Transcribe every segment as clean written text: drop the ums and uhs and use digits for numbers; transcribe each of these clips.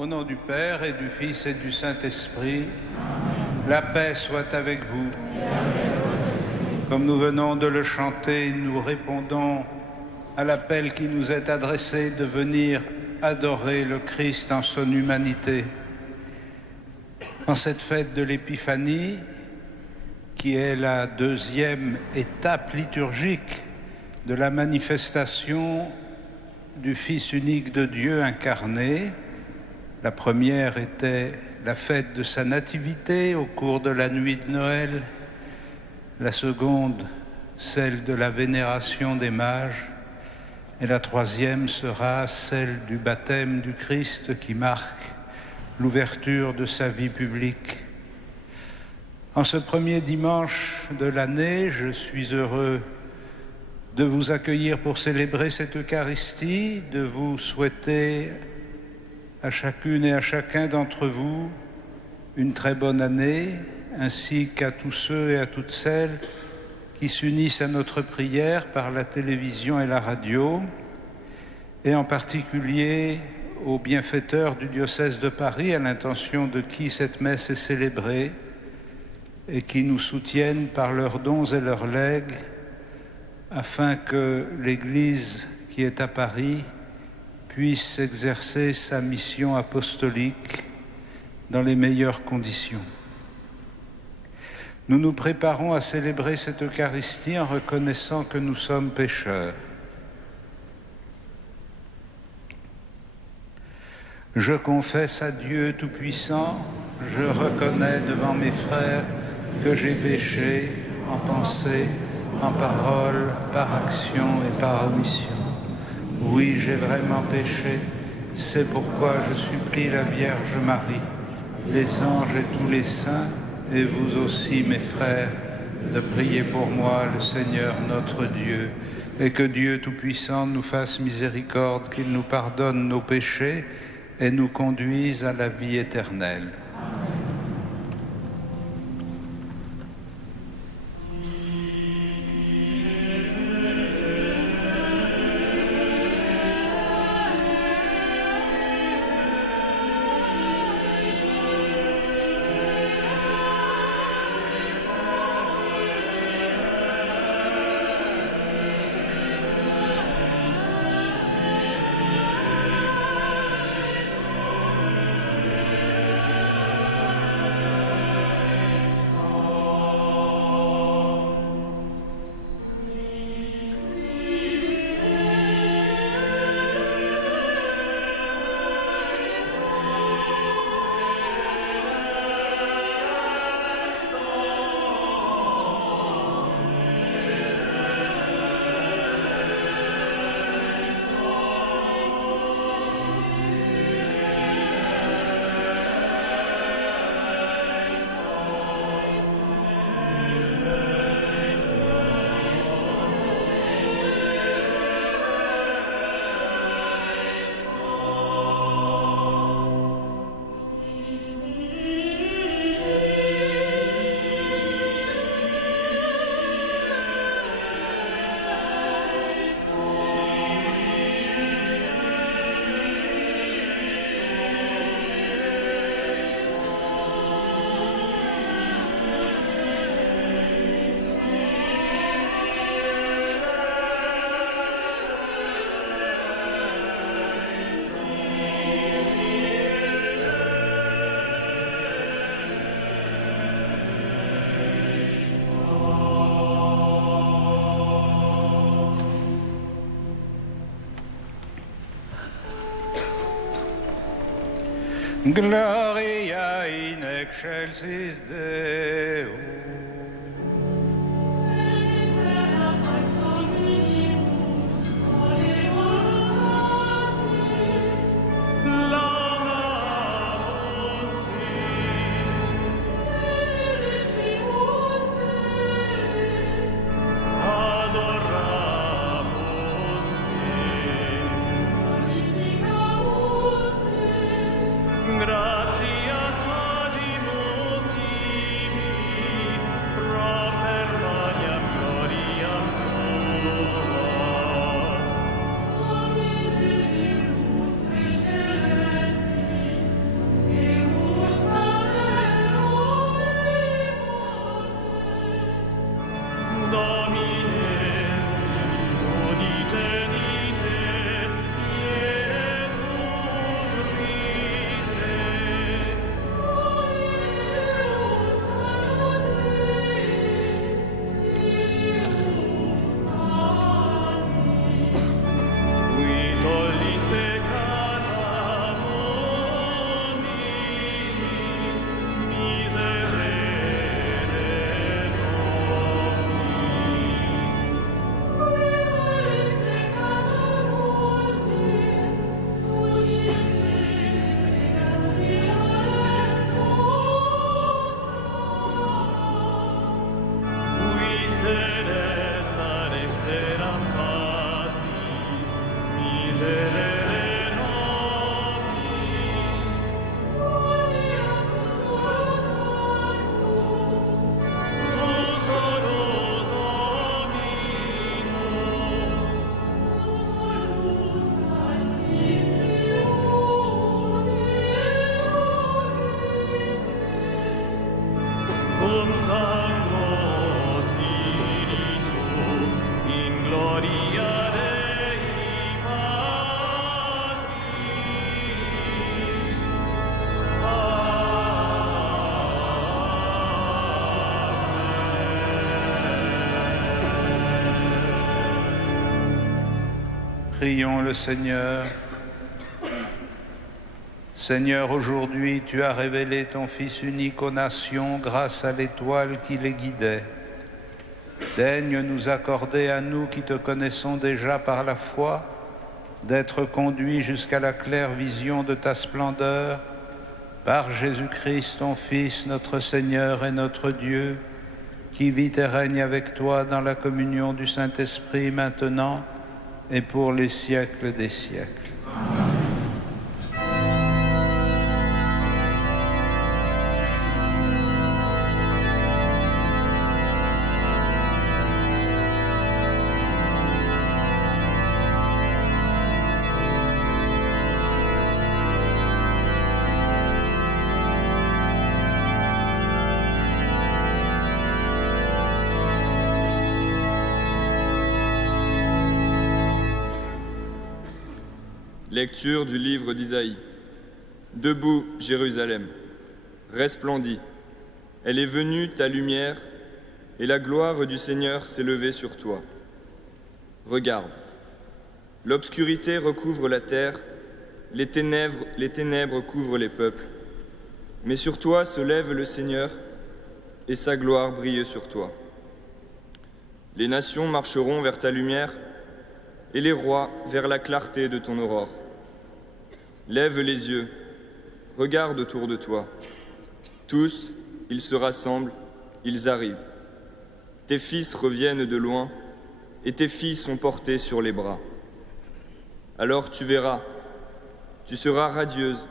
Au nom du Père et du Fils et du Saint-Esprit, la paix soit avec vous. Comme nous venons de le chanter, nous répondons à l'appel qui nous est adressé de venir adorer le Christ en son humanité. En cette fête de l'Épiphanie, qui est la deuxième étape liturgique de la manifestation du Fils unique de Dieu incarné, la première était la fête de sa nativité au cours de la nuit de Noël, la seconde, celle de la vénération des mages, et la troisième sera celle du baptême du Christ qui marque l'ouverture de sa vie publique. En ce premier dimanche de l'année, je suis heureux de vous accueillir pour célébrer cette Eucharistie, de vous souhaiter à chacune et à chacun d'entre vous une très bonne année, ainsi qu'à tous ceux et à toutes celles qui s'unissent à notre prière par la télévision et la radio, et en particulier aux bienfaiteurs du diocèse de Paris, à l'intention de qui cette messe est célébrée, et qui nous soutiennent par leurs dons et leurs legs, afin que l'Église qui est à Paris puisse exercer sa mission apostolique dans les meilleures conditions. Nous nous préparons à célébrer cette Eucharistie en reconnaissant que nous sommes pécheurs. Je confesse à Dieu Tout-Puissant, je reconnais devant mes frères que j'ai péché en pensée, en parole, par action et par omission. Oui, j'ai vraiment péché, c'est pourquoi je supplie la Vierge Marie, les anges et tous les saints, et vous aussi, mes frères, de prier pour moi, le Seigneur notre Dieu, et que Dieu Tout-Puissant nous fasse miséricorde, qu'il nous pardonne nos péchés et nous conduise à la vie éternelle. Gloria in excelsis Deo. Gratias agimus tibi, Prions le Seigneur. Seigneur, aujourd'hui, tu as révélé ton Fils unique aux nations grâce à l'étoile qui les guidait. Daigne nous accorder à nous qui te connaissons déjà par la foi, d'être conduits jusqu'à la claire vision de ta splendeur, par Jésus-Christ, ton Fils, notre Seigneur et notre Dieu, qui vit et règne avec toi dans la communion du Saint-Esprit maintenant et pour les siècles des siècles. Amen. Lecture du livre d'Isaïe. Debout, Jérusalem, resplendis. Elle est venue, ta lumière, et la gloire du Seigneur s'est levée sur toi. Regarde, l'obscurité recouvre la terre, les ténèbres couvrent les peuples. Mais sur toi se lève le Seigneur, et sa gloire brille sur toi. Les nations marcheront vers ta lumière, et les rois vers la clarté de ton aurore. Lève les yeux, regarde autour de toi. Tous, ils se rassemblent, ils arrivent. Tes fils reviennent de loin, et tes filles sont portées sur les bras. Alors tu verras, tu seras radieuse,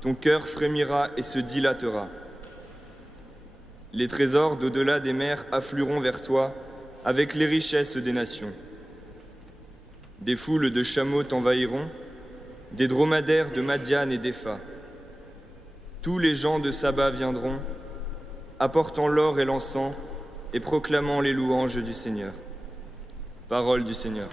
ton cœur frémira et se dilatera. Les trésors d'au-delà des mers afflueront vers toi avec les richesses des nations. Des foules de chameaux t'envahiront, des dromadaires de Madian et d'Épha. Tous les gens de Saba viendront, apportant l'or et l'encens et proclamant les louanges du Seigneur. Parole du Seigneur.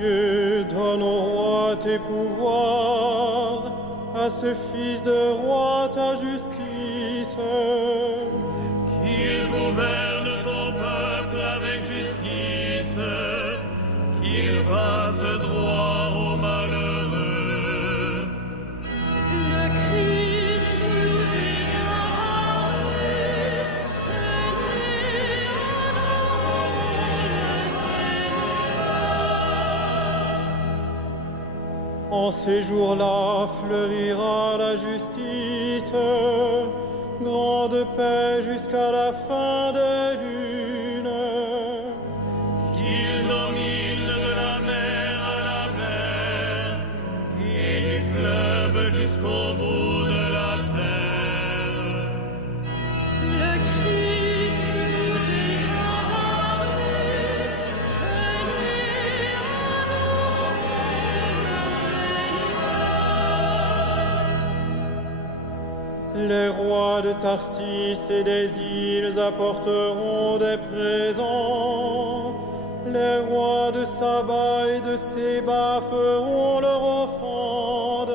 Dieu donne au roi tes pouvoirs, à ce fils de roi ta justice. Qu'il gouverne ton peuple avec justice, qu'il fasse droit aux malheureux. Le Christ nous est apparu, venez adorons le Seigneur. En ces jours-là fleurira la justice, grande paix jusqu'à la fin des lunes. Qu'il domine de la mer à la mer et du fleuve jusqu'au bout de la terre. Le Christ nous est apparu, venez adorons le Seigneur. Les rois de Tarsis et des îles apporteront des présents. Les rois de Saba et de Séba feront leur offrande.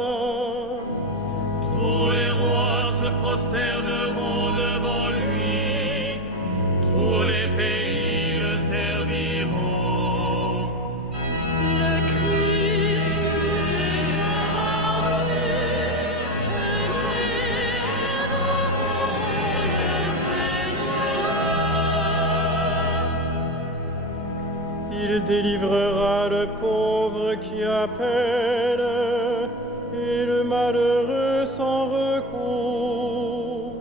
Tous les rois se prosterneront devant lui, tous les pays le serviront. Le Christ nous est apparu, venez adorons le Seigneur. Il délivrera le pauvre qui appelle et le malheureux sans recours.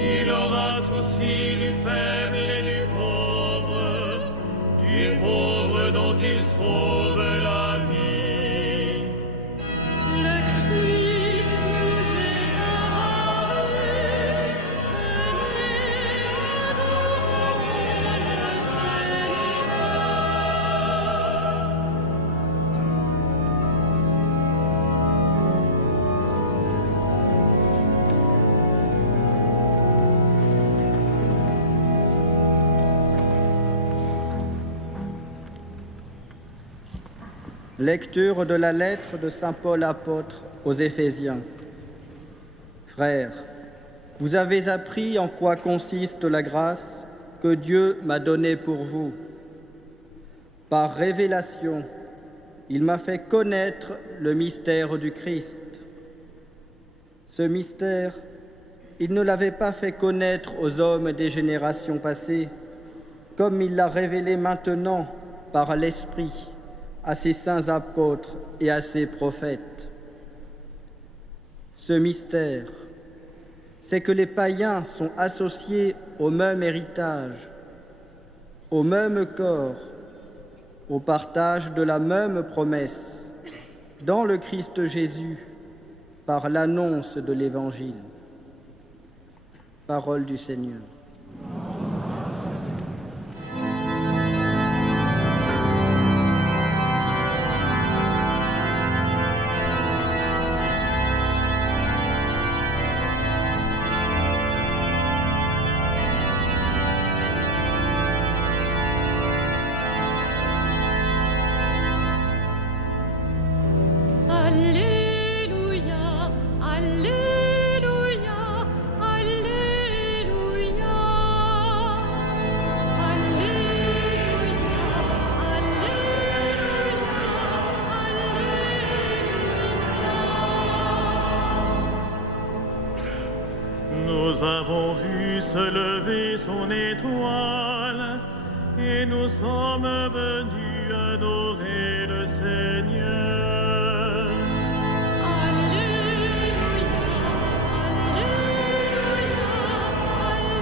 Il aura souci du faible et du pauvre dont il sauve la vie. Lecture de la lettre de saint Paul apôtre aux Éphésiens. Frères, vous avez appris en quoi consiste la grâce que Dieu m'a donnée pour vous. Par révélation, il m'a fait connaître le mystère du Christ. Ce mystère, il ne l'avait pas fait connaître aux hommes des générations passées, comme il l'a révélé maintenant par l'Esprit à ses saints apôtres et à ses prophètes. Ce mystère, c'est que les païens sont associés au même héritage, au même corps, au partage de la même promesse, dans le Christ Jésus, par l'annonce de l'Évangile. Parole du Seigneur. Alléluia, Alléluia, Alléluia. Alléluia, Alléluia. Nous avons vu se lever son étoile et nous sommes venus adorer le Seigneur. Alléluia, Alléluia,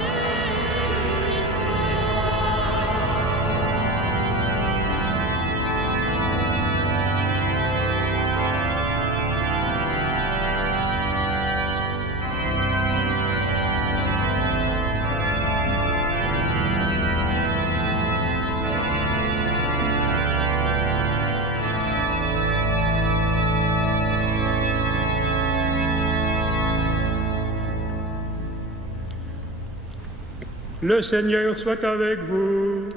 Le Seigneur soit avec vous.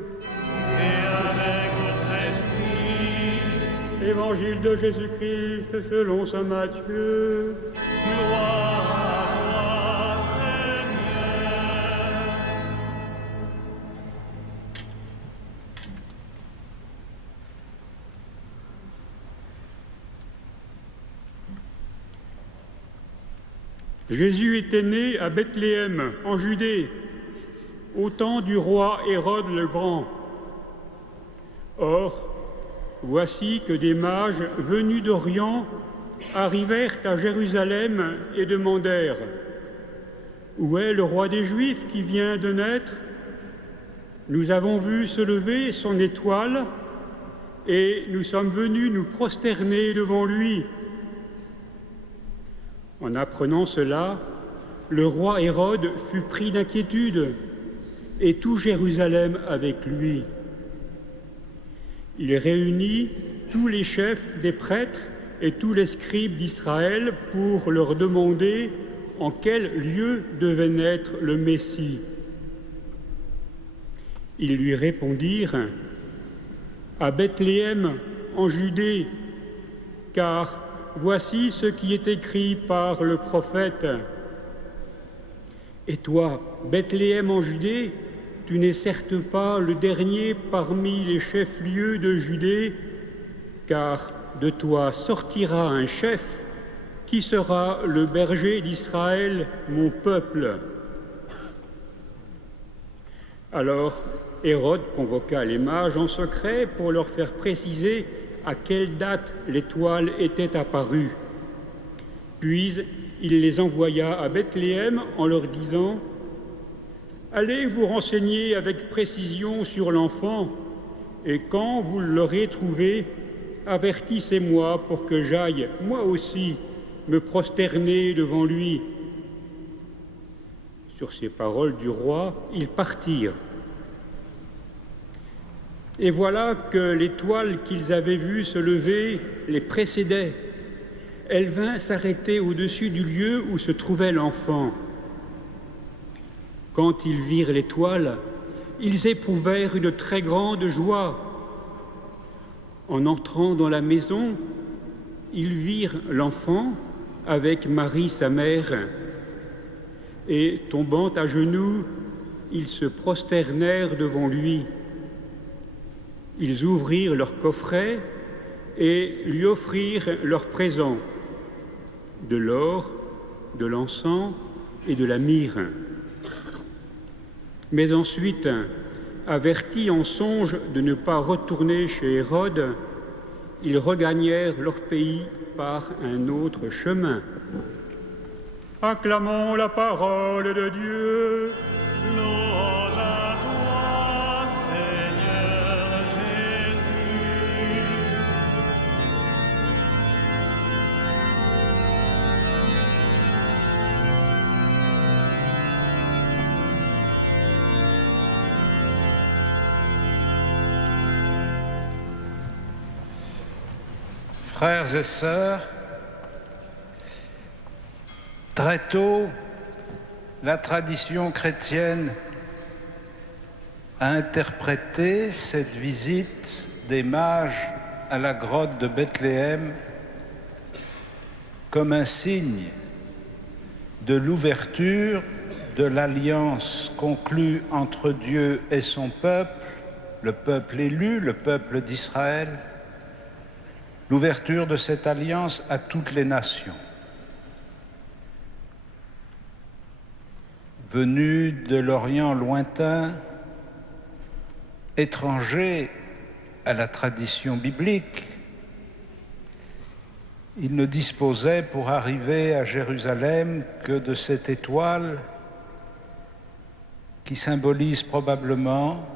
Et avec votre esprit, Évangile de Jésus-Christ selon saint Matthieu. gloire à toi, Seigneur. Jésus était né à Bethléem, en Judée, au temps du roi Hérode le Grand. Or, voici que des mages venus d'Orient arrivèrent à Jérusalem et demandèrent « Où est le roi des Juifs qui vient de naître ? Nous avons vu se lever son étoile et nous sommes venus nous prosterner devant lui. » En apprenant cela, le roi Hérode fut pris d'inquiétude et tout Jérusalem avec lui. Il réunit tous les chefs des prêtres et tous les scribes d'Israël pour leur demander en quel lieu devait naître le Messie. Ils lui répondirent « À Bethléem, en Judée, car voici ce qui est écrit par le prophète. Et toi, Bethléem en Judée, tu n'es certes pas le dernier parmi les chefs-lieux de Judée, car de toi sortira un chef qui sera le berger d'Israël, mon peuple. » Alors Hérode convoqua les mages en secret pour leur faire préciser à quelle date l'étoile était apparue. Puis il les envoya à Bethléem en leur disant « Allez vous renseigner avec précision sur l'enfant, et quand vous l'aurez trouvé, avertissez-moi pour que j'aille, moi aussi, me prosterner devant lui. » Sur ces paroles du roi, ils partirent. Et voilà que l'étoile qu'ils avaient vue se lever les précédait. Elle vint s'arrêter au-dessus du lieu où se trouvait l'enfant. Quand ils virent l'étoile, ils éprouvèrent une très grande joie. En entrant dans la maison, ils virent l'enfant avec Marie sa mère, et tombant à genoux, ils se prosternèrent devant lui. Ils ouvrirent leur coffret et lui offrirent leurs présents, de l'or, de l'encens et de la myrrhe. Mais ensuite, avertis en songe de ne pas retourner chez Hérode, ils regagnèrent leur pays par un autre chemin. Acclamons la parole de Dieu. Louange à toi, Seigneur Jésus. Frères et sœurs, très tôt, la tradition chrétienne a interprété cette visite des mages à la grotte de Bethléem comme un signe de l'ouverture de l'alliance conclue entre Dieu et son peuple, le peuple élu, le peuple d'Israël, l'ouverture de cette alliance à toutes les nations. Venus de l'Orient lointain, étrangers à la tradition biblique, ils ne disposaient pour arriver à Jérusalem que de cette étoile qui symbolise probablement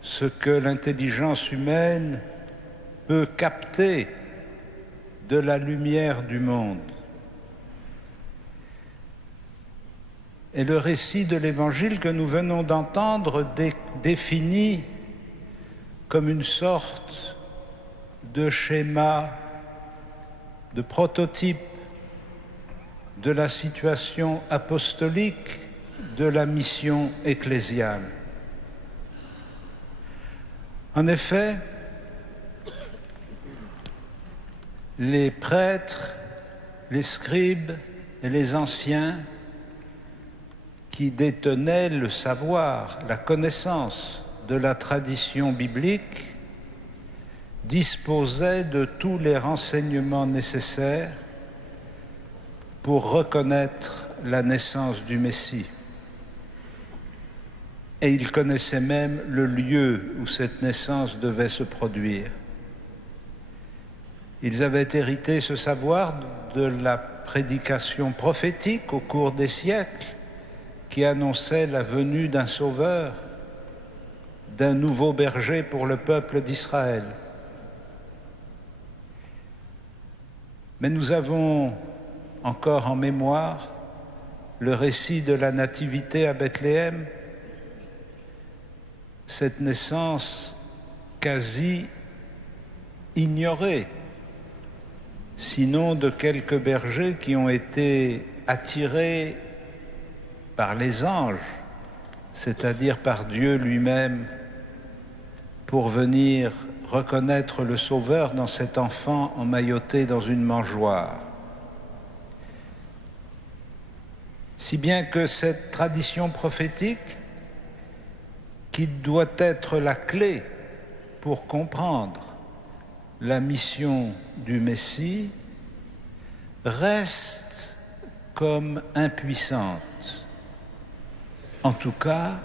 ce que l'intelligence humaine peut capter de la lumière du monde. Et le récit de l'Évangile que nous venons d'entendre définit comme une sorte de schéma, de prototype de la situation apostolique de la mission ecclésiale. En effet, les prêtres, les scribes et les anciens qui détenaient le savoir, la connaissance de la tradition biblique, disposaient de tous les renseignements nécessaires pour reconnaître la naissance du Messie. Et ils connaissaient même le lieu où cette naissance devait se produire. Ils avaient hérité ce savoir de la prédication prophétique au cours des siècles qui annonçait la venue d'un sauveur, d'un nouveau berger pour le peuple d'Israël. Mais nous avons encore en mémoire le récit de la nativité à Bethléem, cette naissance quasi ignorée, sinon de quelques bergers qui ont été attirés par les anges, c'est-à-dire par Dieu lui-même, pour venir reconnaître le Sauveur dans cet enfant emmailloté dans une mangeoire. Si bien que cette tradition prophétique, qui doit être la clé pour comprendre la mission du Messie, reste comme impuissante, en tout cas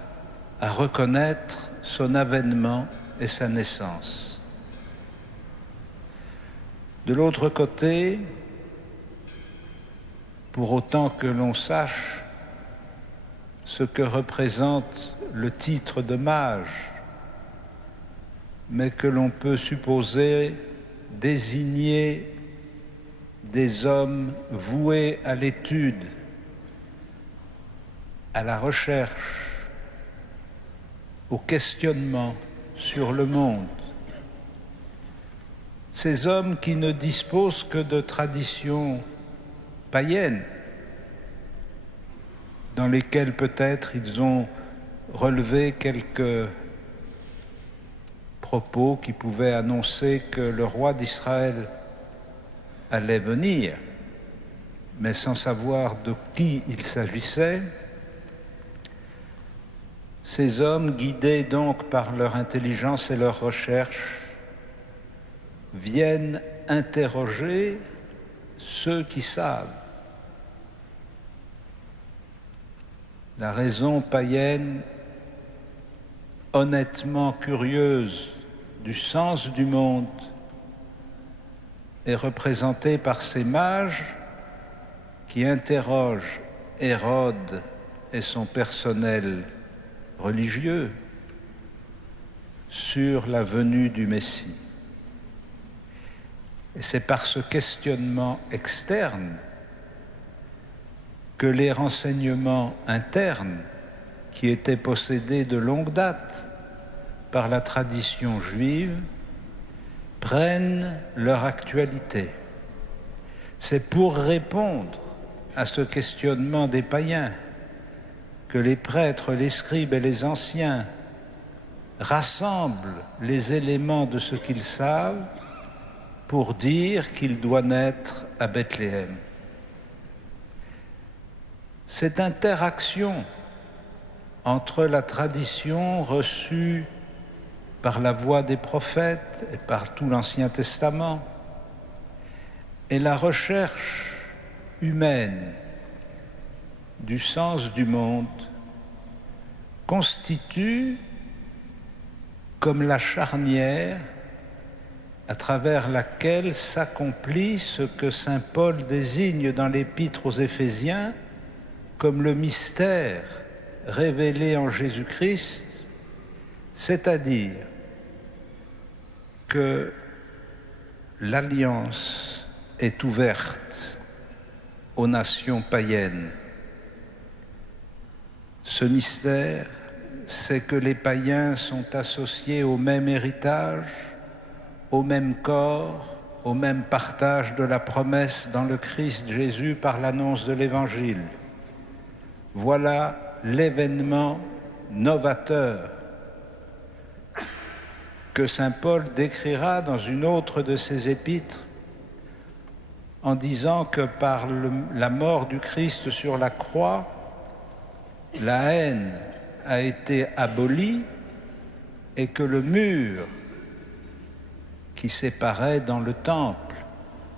à reconnaître son avènement et sa naissance. De l'autre côté, pour autant que l'on sache ce que représente le titre de mage, mais que l'on peut supposer désigner des hommes voués à l'étude, à la recherche, au questionnement sur le monde. Ces hommes qui ne disposent que de traditions païennes, dans lesquelles peut-être ils ont relevé quelques propos qui pouvaient annoncer que le roi d'Israël allait venir, mais sans savoir de qui il s'agissait. Ces hommes, guidés donc par leur intelligence et leur recherche, viennent interroger ceux qui savent. La raison païenne, honnêtement curieuse du sens du monde, est représentée par ces mages qui interrogent Hérode et son personnel religieux sur la venue du Messie. Et c'est par ce questionnement externe que les renseignements internes qui étaient possédés de longue date par la tradition juive prennent leur actualité. C'est pour répondre à ce questionnement des païens que les prêtres, les scribes et les anciens rassemblent les éléments de ce qu'ils savent pour dire qu'il doit naître à Bethléem. Cette interaction entre la tradition reçue par la voix des prophètes et par tout l'Ancien Testament et la recherche humaine du sens du monde constitue comme la charnière à travers laquelle s'accomplit ce que saint Paul désigne dans l'Épître aux Éphésiens comme le mystère révélé en Jésus-Christ, c'est-à-dire que l'alliance est ouverte aux nations païennes. Ce mystère, c'est que les païens sont associés au même héritage, au même corps, au même partage de la promesse dans le Christ Jésus par l'annonce de l'Évangile. Voilà l'événement novateur que saint Paul décrira dans une autre de ses épîtres en disant que par la mort du Christ sur la croix, la haine a été abolie et que le mur qui séparait dans le temple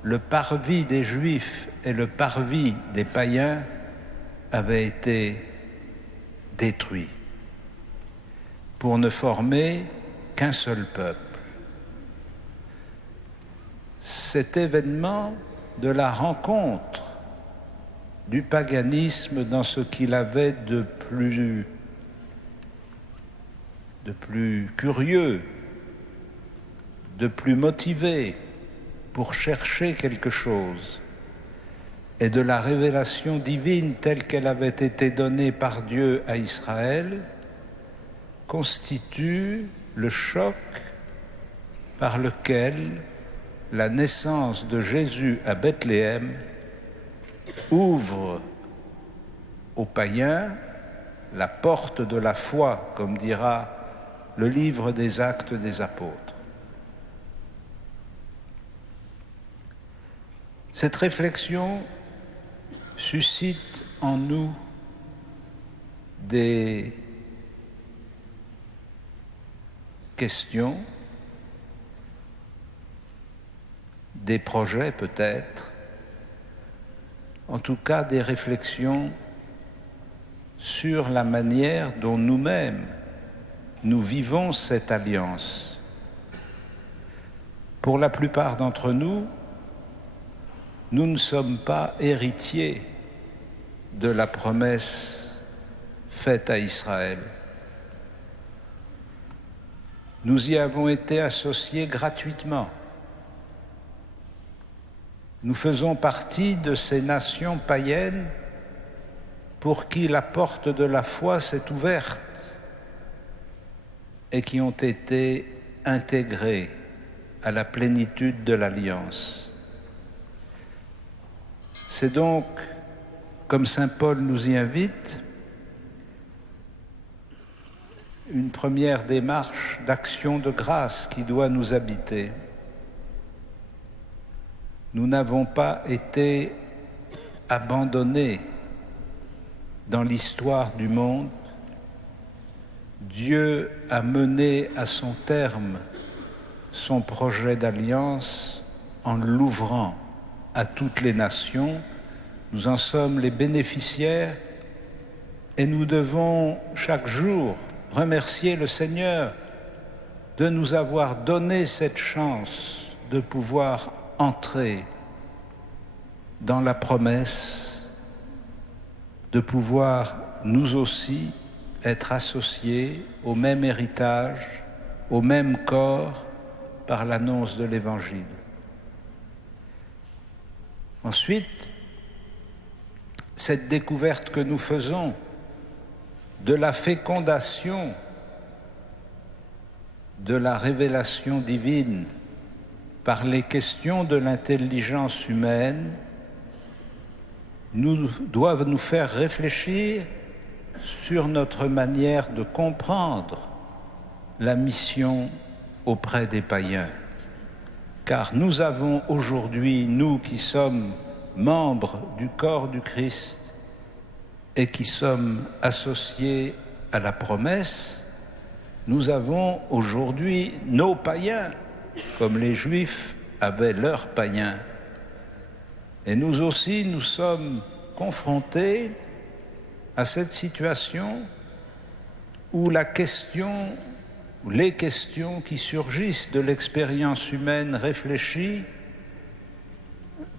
le parvis des Juifs et le parvis des païens avait été détruit pour ne former qu'un seul peuple. Cet événement de la rencontre du paganisme dans ce qu'il avait de plus curieux, de plus motivé pour chercher quelque chose, et de la révélation divine telle qu'elle avait été donnée par Dieu à Israël, constitue le choc par lequel la naissance de Jésus à Bethléem ouvre aux païens la porte de la foi, comme dira le livre des Actes des Apôtres. Cette réflexion suscite en nous des questions, des projets peut-être, en tout cas des réflexions sur la manière dont nous-mêmes nous vivons cette alliance. Pour la plupart d'entre nous, nous ne sommes pas héritiers de la promesse faite à Israël. Nous y avons été associés gratuitement. Nous faisons partie de ces nations païennes pour qui la porte de la foi s'est ouverte et qui ont été intégrés à la plénitude de l'Alliance. C'est donc, comme saint Paul nous y invite, une première démarche d'action de grâce qui doit nous habiter. Nous n'avons pas été abandonnés dans l'histoire du monde. Dieu a mené à son terme son projet d'alliance en l'ouvrant à toutes les nations. Nous en sommes les bénéficiaires et nous devons chaque jour remercier le Seigneur de nous avoir donné cette chance de pouvoir entrer dans la promesse, de pouvoir nous aussi être associés au même héritage, au même corps par l'annonce de l'Évangile. Ensuite, cette découverte que nous faisons de la fécondation de la révélation divine par les questions de l'intelligence humaine doivent nous faire réfléchir sur notre manière de comprendre la mission auprès des païens. Car nous avons aujourd'hui, nous qui sommes membres du corps du Christ et qui sommes associés à la promesse, nous avons aujourd'hui nos païens, comme les Juifs avaient leurs païens. Et nous aussi, nous sommes confrontés à cette situation où la question, ou les questions qui surgissent de l'expérience humaine réfléchie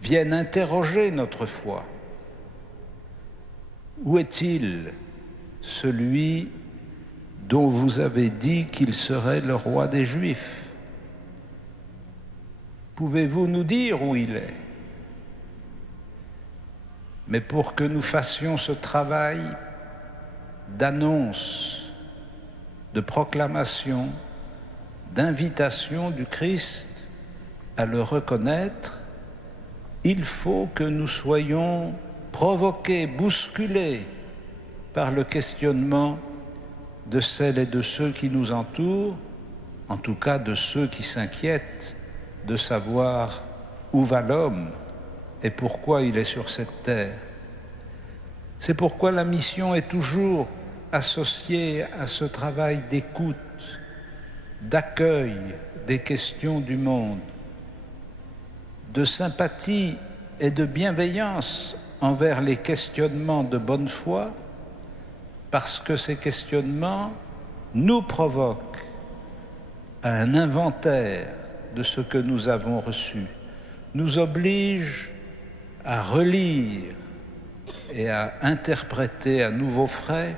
viennent interroger notre foi. Où est-il celui dont vous avez dit qu'il serait le roi des Juifs? Pouvez-vous nous dire où il est? Mais pour que nous fassions ce travail d'annonce, de proclamation, d'invitation du Christ à le reconnaître, il faut que nous soyons provoqués, bousculés par le questionnement de celles et de ceux qui nous entourent, en tout cas de ceux qui s'inquiètent de savoir où va l'homme et pourquoi il est sur cette terre. C'est pourquoi la mission est toujours associée à ce travail d'écoute, d'accueil des questions du monde, de sympathie et de bienveillance envers les questionnements de bonne foi, parce que ces questionnements nous provoquent à un inventaire de ce que nous avons reçu, nous obligent à relire et à interpréter à nouveau frais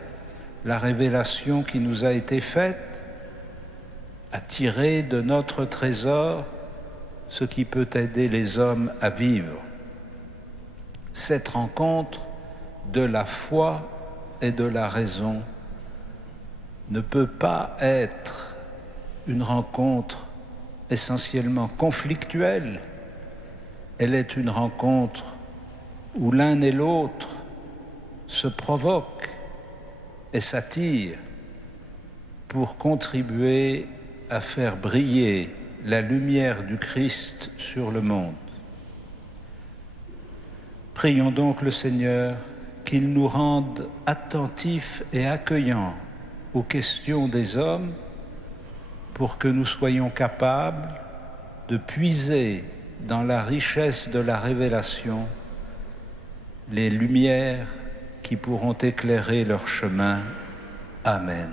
la révélation qui nous a été faite, à tirer de notre trésor ce qui peut aider les hommes à vivre. Cette rencontre de la foi et de la raison ne peut pas être une rencontre essentiellement conflictuelle. Elle est une rencontre où l'un et l'autre se provoquent et s'attirent pour contribuer à faire briller la lumière du Christ sur le monde. Prions donc le Seigneur qu'il nous rende attentifs et accueillants aux questions des hommes pour que nous soyons capables de puiser dans la richesse de la révélation les lumières qui pourront éclairer leur chemin. Amen.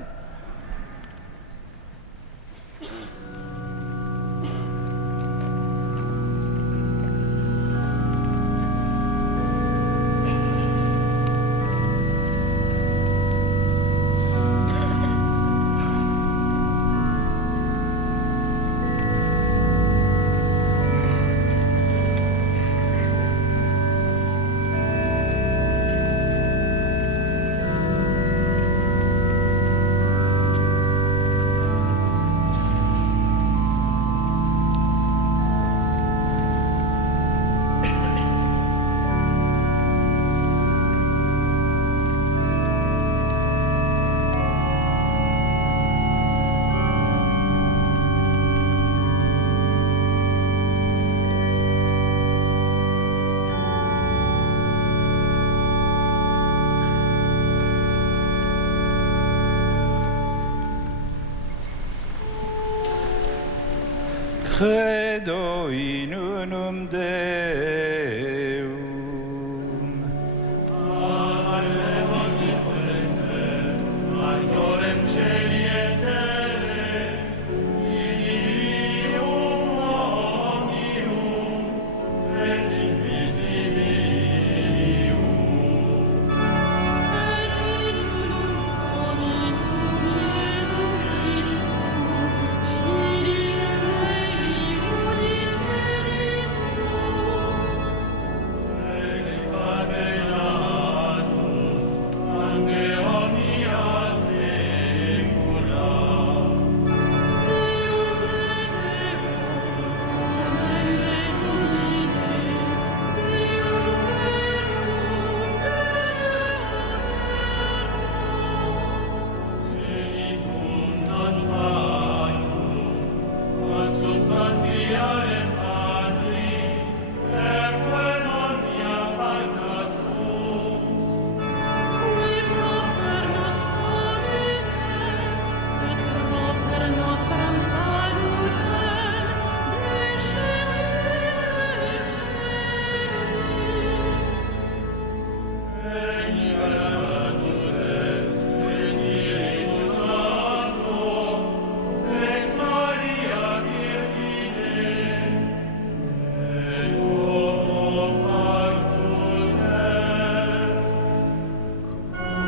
Credo in unum Deum. Autorem celi et terre, visibilium omnium, et invisibilium. Et in unum Dominum Iesum Christum, Filii Dei unicelitum, Ex paternatum, ante omnia saecula. Deum de Deum, nomen Domine, Deum verum, Genitum non factum, quod substantialem Patri, per quem omnia facta sunt. Qui propter nos homines, et propter nostram salutem, descendit et celis. Incarnatus est, Spiritus Sancto, ex Maria Virgine, et homo factus est.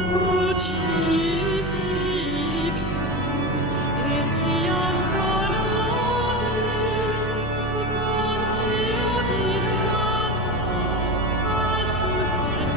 Crucifixus essiam pro nobis sub Pontia Pilata, assus et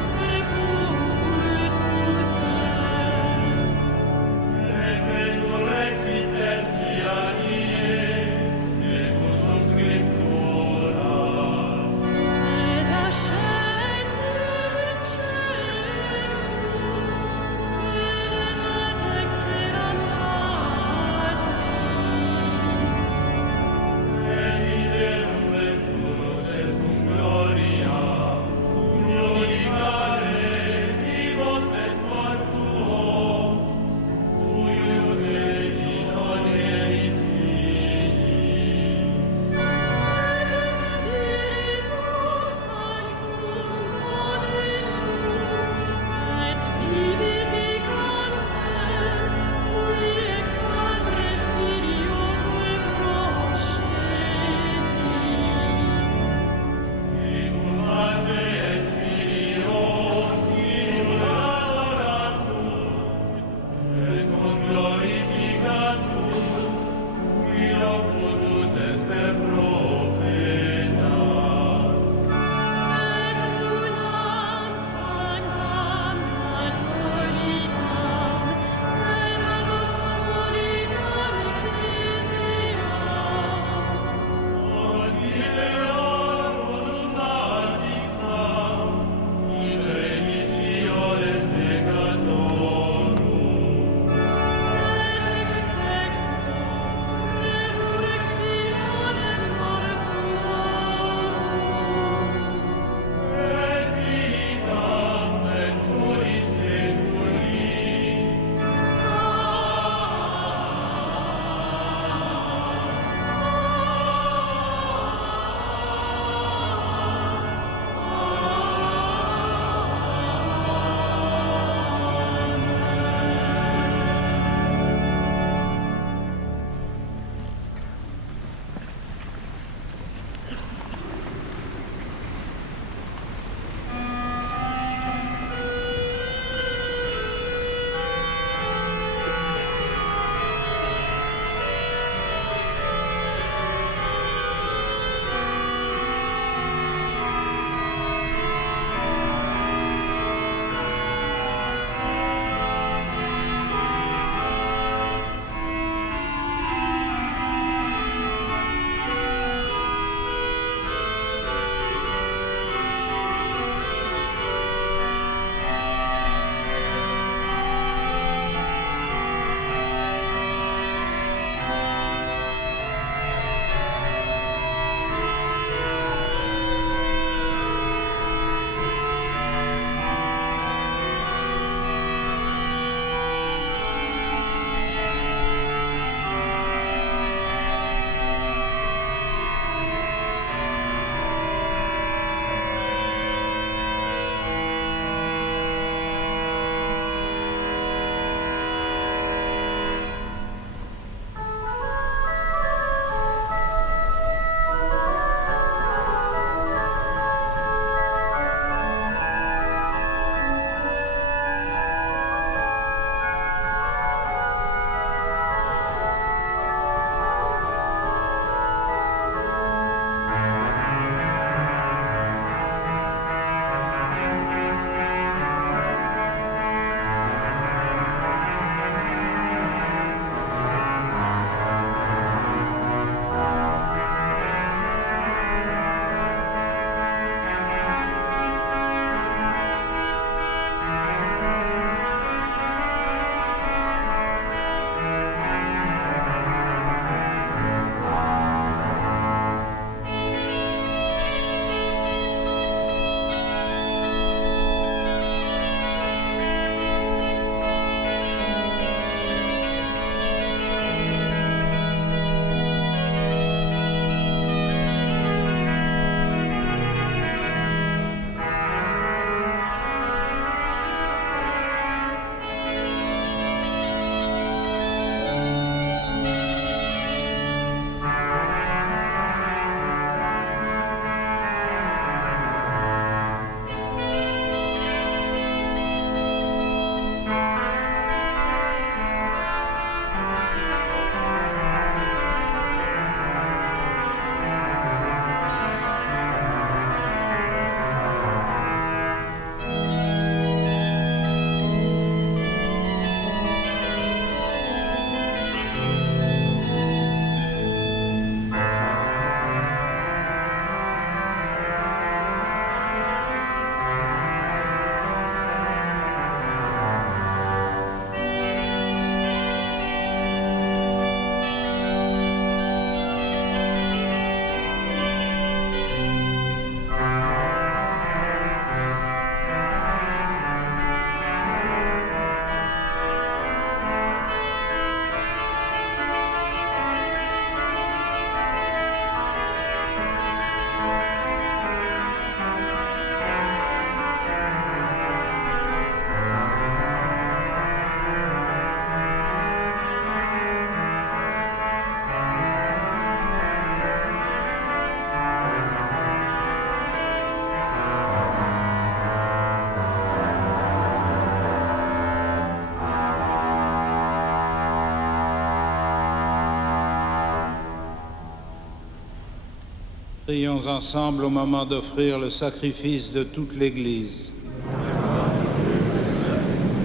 Prions ensemble au moment d'offrir le sacrifice de toute l'Église.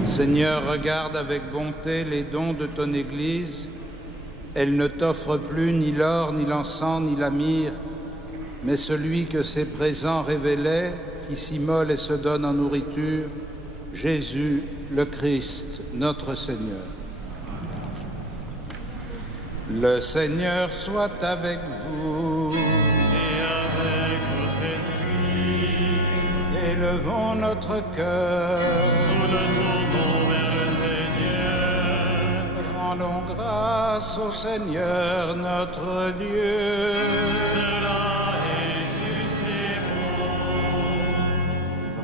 Seigneur, regarde avec bonté les dons de ton Église. Elle ne t'offre plus ni l'or, ni l'encens, ni la myrrhe, mais celui que ses présents révélaient, qui s'immole et se donne en nourriture, Jésus le Christ, notre Seigneur. Le Seigneur soit avec vous. Et avec votre esprit, Élevons notre cœur. nous le tournons vers le Seigneur. Rendons grâce au Seigneur notre Dieu. Cela est juste et bon.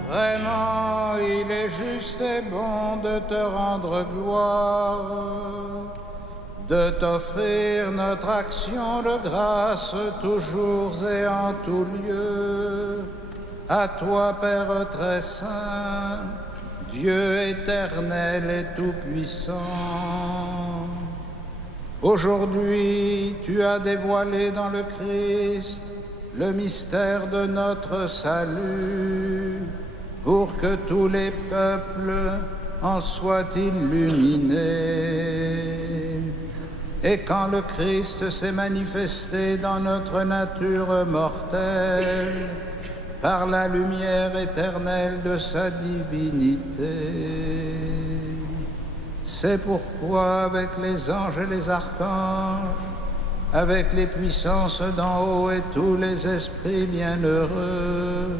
Vraiment, il est juste et bon de te rendre gloire, de t'offrir notre action de grâce toujours et en tout lieu. À toi, Père très saint, Dieu éternel et tout-puissant. Aujourd'hui, tu as dévoilé dans le Christ le mystère de notre salut, pour que tous les peuples en soient illuminés. Et quand le Christ s'est manifesté dans notre nature mortelle, par la lumière éternelle de sa divinité, c'est pourquoi avec les anges et les archanges, avec les puissances d'en haut et tous les esprits bienheureux,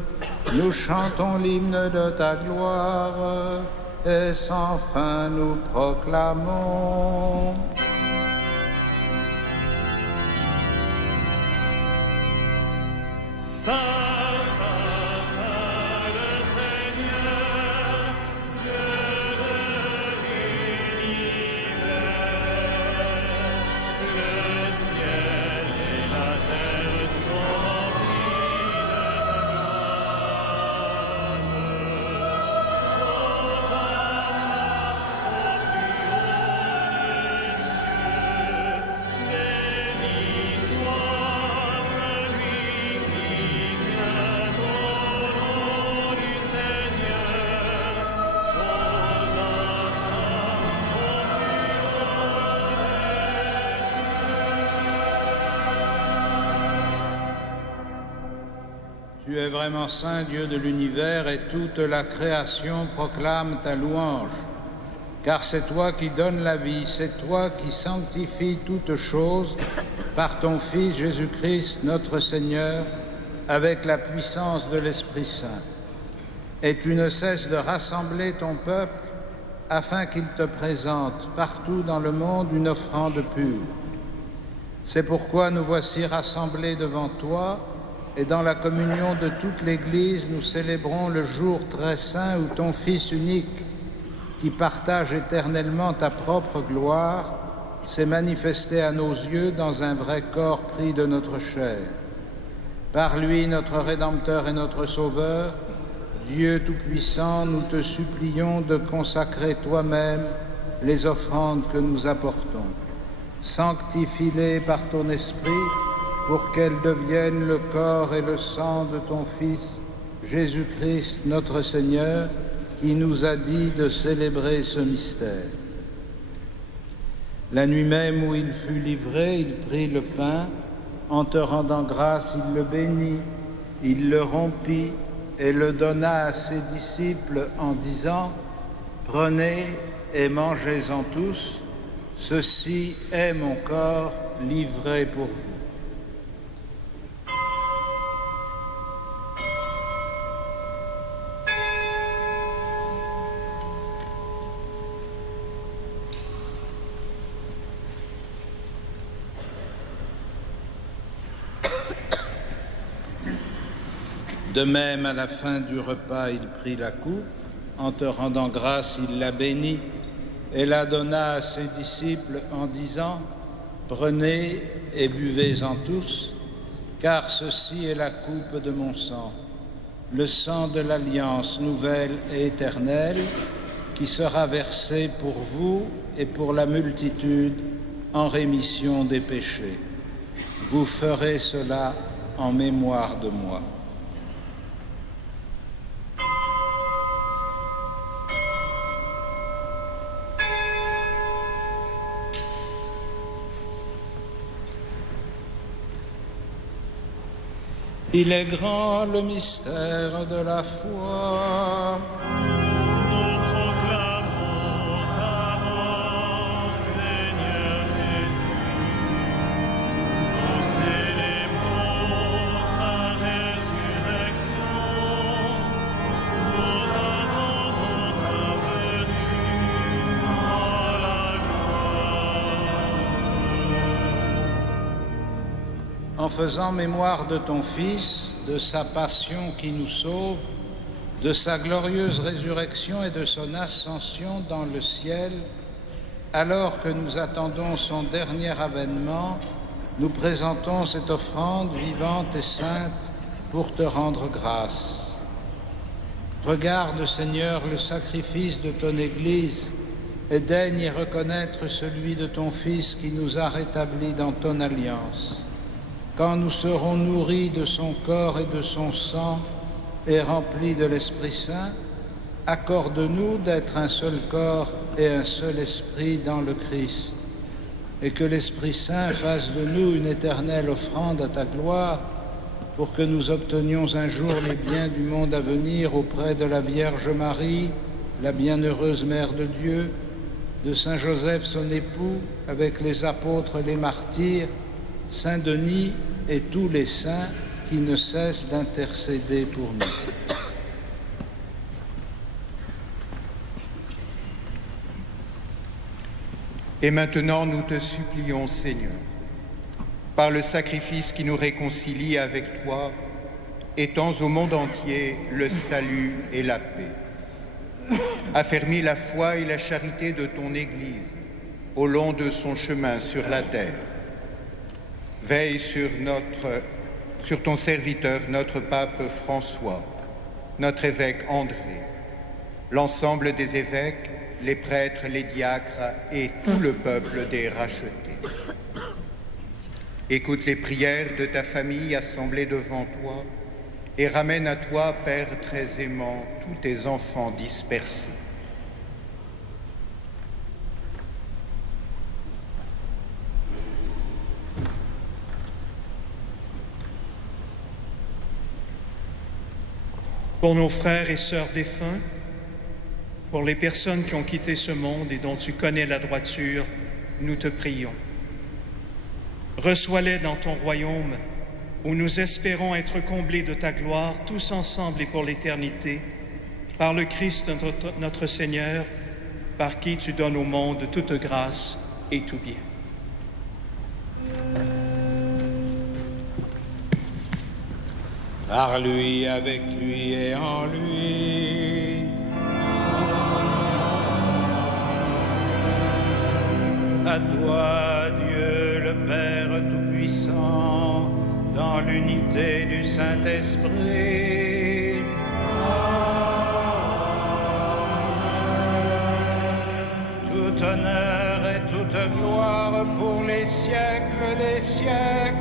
nous chantons l'hymne de ta gloire et sans fin nous proclamons. Saint, Saint, Saint, le Seigneur, Dieu de l'univers. Le ciel et la terre sont remplis de ta gloire. Béni soit celui qui vient au nom du Seigneur. Hosanna au Tu es vraiment saint, Dieu de l'univers, et toute la création proclame ta louange. Car c'est toi qui donnes la vie, c'est toi qui sanctifies toutes choses par ton Fils Jésus-Christ, notre Seigneur, avec la puissance de l'Esprit Saint. Et tu ne cesses de rassembler ton peuple afin qu'il te présente partout dans le monde une offrande pure. C'est pourquoi nous voici rassemblés devant toi, et dans la communion de toute l'Église, nous célébrons le jour très saint où ton Fils unique, qui partage éternellement ta propre gloire, s'est manifesté à nos yeux dans un vrai corps pris de notre chair. Par lui, notre Rédempteur et notre Sauveur, Dieu Tout-Puissant, nous te supplions de consacrer toi-même les offrandes que nous apportons. Sanctifie-les par ton Esprit, pour qu'elles deviennent le corps et le sang de ton Fils, Jésus-Christ, notre Seigneur, qui nous a dit de célébrer ce mystère. La nuit même où il fut livré, il prit le pain, en te rendant grâce, il le bénit, il le rompit et le donna à ses disciples en disant : « Prenez et mangez-en tous, ceci est mon corps livré pour vous. » De même, à la fin du repas, il prit la coupe, en te rendant grâce, il la bénit et la donna à ses disciples en disant : « Prenez et buvez-en tous, car ceci est la coupe de mon sang, le sang de l'alliance nouvelle et éternelle, qui sera versé pour vous et pour la multitude en rémission des péchés. Vous ferez cela en mémoire de moi. Il est grand le mystère de la foi. Nous proclamons ta mort, Seigneur Jésus. Nous célébrons ta résurrection. Nous attendons ta venue dans la gloire. En faisant mémoire de ton Fils, de sa passion qui nous sauve, de sa glorieuse résurrection et de son ascension dans le ciel, alors que nous attendons son dernier avènement, nous présentons cette offrande vivante et sainte pour te rendre grâce. Regarde, Seigneur, le sacrifice de ton Église et daigne y reconnaître celui de ton Fils qui nous a rétablis dans ton alliance. Quand nous serons nourris de son corps et de son sang et remplis de l'Esprit Saint, accorde-nous d'être un seul corps et un seul esprit dans le Christ, et que l'Esprit Saint fasse de nous une éternelle offrande à ta gloire, pour que nous obtenions un jour les biens du monde à venir auprès de la Vierge Marie, la bienheureuse Mère de Dieu, de Saint Joseph son époux, avec les apôtres et les martyrs, Saint Denis et tous les saints qui ne cessent d'intercéder pour nous. Et maintenant, nous te supplions, Seigneur, par le sacrifice qui nous réconcilie avec toi, étends au monde entier le salut et la paix. Affermis la foi et la charité de ton Église au long de son chemin sur la terre. Veille sur ton serviteur, notre pape François, notre évêque André, l'ensemble des évêques, les prêtres, les diacres et tout le peuple des rachetés. Écoute les prières de ta famille assemblée devant toi et ramène à toi, Père très aimant, tous tes enfants dispersés. Pour nos frères et sœurs défunts, pour les personnes qui ont quitté ce monde et dont tu connais la droiture, nous te prions. Reçois-les dans ton royaume, où nous espérons être comblés de ta gloire, tous ensemble et pour l'éternité, par le Christ notre Seigneur, par qui tu donnes au monde toute grâce et tout bien. Par lui, avec lui et en lui. À toi, Dieu le Père Tout-Puissant, dans l'unité du Saint-Esprit. Tout honneur et toute gloire pour les siècles des siècles.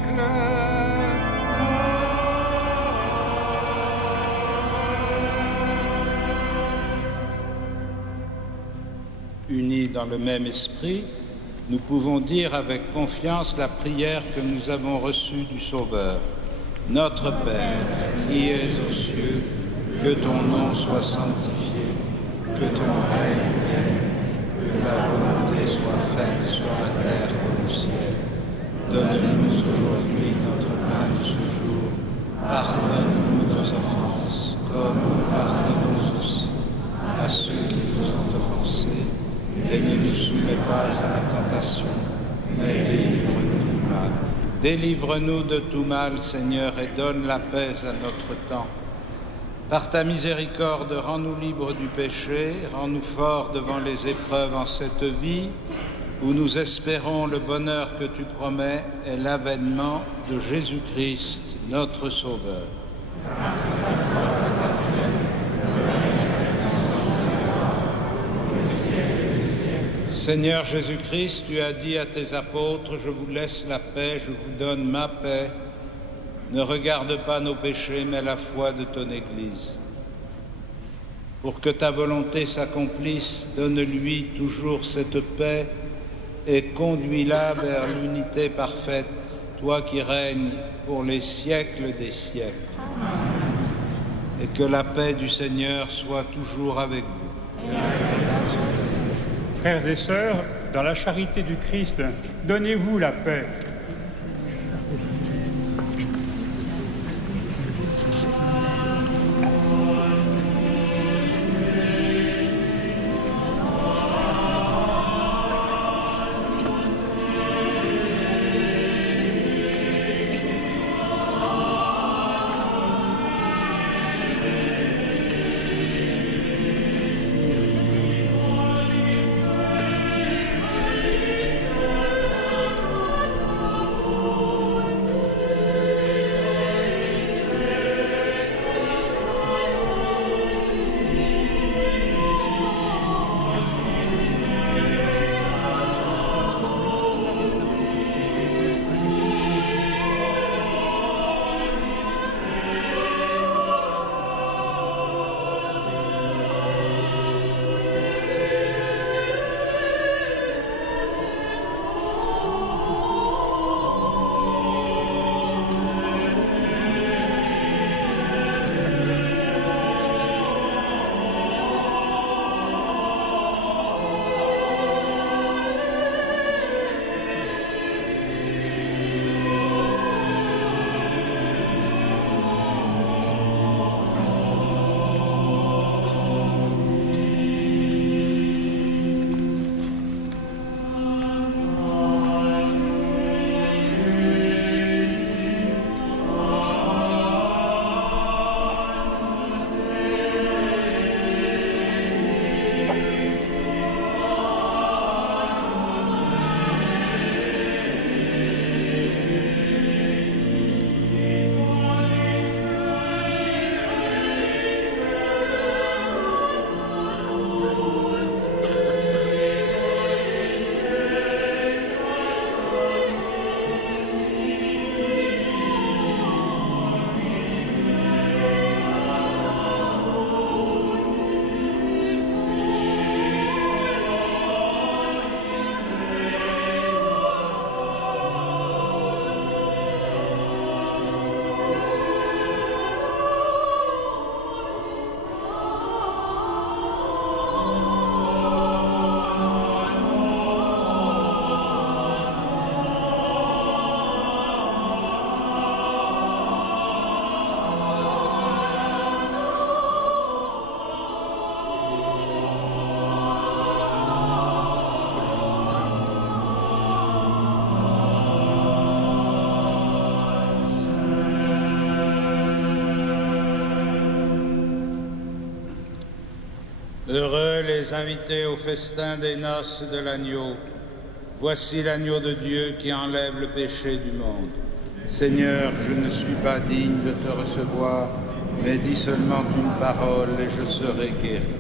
Unis dans le même esprit, nous pouvons dire avec confiance la prière que nous avons reçue du Sauveur. Notre Père, qui es aux cieux, que ton nom soit sanctifié, que ton règne vienne, que ta volonté soit faite sur la terre comme au ciel. Donne-nous aujourd'hui notre pain de ce jour. Pardonne-nous nos offenses, comme nous pardonnons aussi à ceux qui nous ont offensés. Et ne nous soumets pas à la tentation, mais délivre-nous du mal. Délivre-nous de tout mal, Seigneur, et donne la paix à notre temps. Par ta miséricorde, rends-nous libres du péché, rends-nous forts devant les épreuves en cette vie, où nous espérons le bonheur que tu promets et l'avènement de Jésus-Christ, notre Sauveur. Seigneur Jésus-Christ, tu as dit à tes apôtres, je vous laisse la paix, je vous donne ma paix. Ne regarde pas nos péchés, mais la foi de ton Église. Pour que ta volonté s'accomplisse, donne-lui toujours cette paix et conduis-la vers l'unité parfaite, toi qui règnes pour les siècles des siècles. Et que la paix du Seigneur soit toujours avec vous. Frères et sœurs, dans la charité du Christ, donnez-vous la paix. Heureux les invités au festin des noces de l'agneau. Voici l'agneau de Dieu qui enlève le péché du monde. Seigneur, je ne suis pas digne de te recevoir, mais dis seulement une parole et je serai guéri.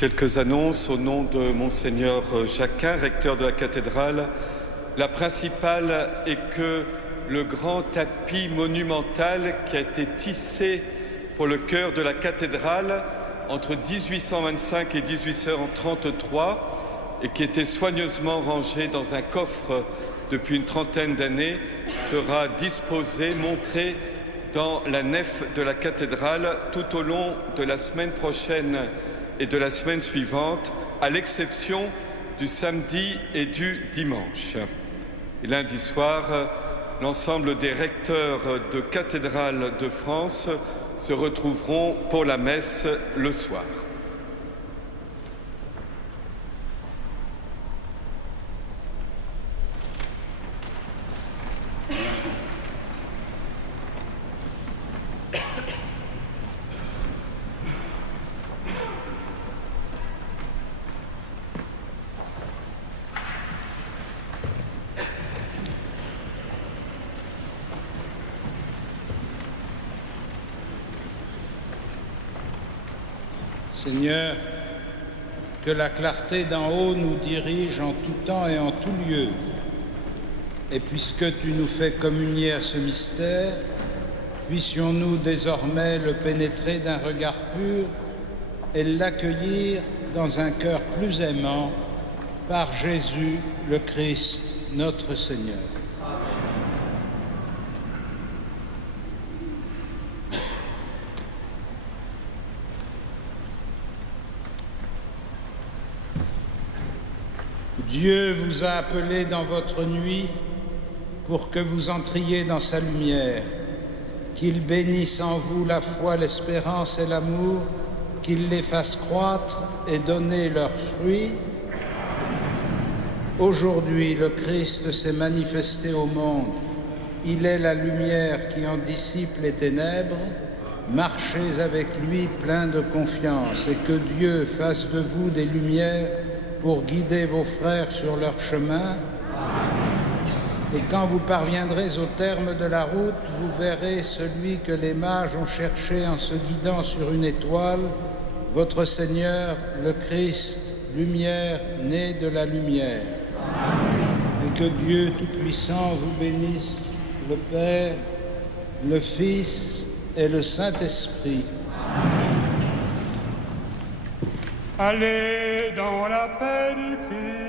Quelques annonces au nom de Monseigneur Jacquin, recteur de la cathédrale. La principale est que le grand tapis monumental qui a été tissé pour le chœur de la cathédrale entre 1825 et 1833 et qui était soigneusement rangé dans un coffre depuis une trentaine d'années sera disposé, montré dans la nef de la cathédrale tout au long de la semaine prochaine et de la semaine suivante, à l'exception du samedi et du dimanche. Et lundi soir, l'ensemble des recteurs de cathédrales de France se retrouveront pour la messe le soir. Seigneur, que la clarté d'en haut nous dirige en tout temps et en tout lieu. Et puisque tu nous fais communier à ce mystère, puissions-nous désormais le pénétrer d'un regard pur et l'accueillir dans un cœur plus aimant par Jésus le Christ, notre Seigneur. Dieu vous a appelé dans votre nuit pour que vous entriez dans sa lumière. Qu'il bénisse en vous la foi, l'espérance et l'amour, qu'il les fasse croître et donner leurs fruits. Aujourd'hui, le Christ s'est manifesté au monde. Il est la lumière qui en dissipe les ténèbres. Marchez avec lui plein de confiance et que Dieu fasse de vous des lumières pour guider vos frères sur leur chemin. Et quand vous parviendrez au terme de la route, vous verrez celui que les mages ont cherché en se guidant sur une étoile, votre Seigneur, le Christ, lumière née de la lumière. Et que Dieu Tout-Puissant vous bénisse, le Père, le Fils et le Saint-Esprit. Allez dans la paix du Christ.